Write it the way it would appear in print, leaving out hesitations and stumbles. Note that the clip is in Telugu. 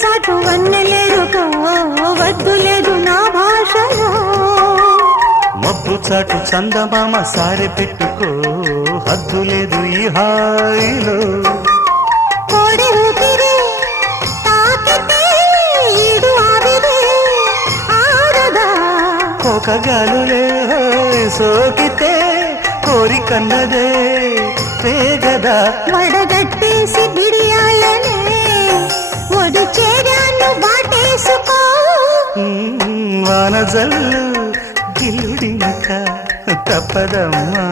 చాటు వన్నెలేరుకో వద్దు లేదు నా భాషలో మబ్బు చాటు చందమామ సారె పెట్టుకో హద్దు లేదు ఈ హాయిలో కోడి ఊపిరి తాకితే ఈడు ఆవిరి ఆరదా కోకగాలులే సోకితే కోరికన్నదే పేగదా వడగట్టేసి బిడియాలనే ఒడి చేరాను బాటేసుకో వానజల్లు గిల్లుడినక తప్పదమ్మా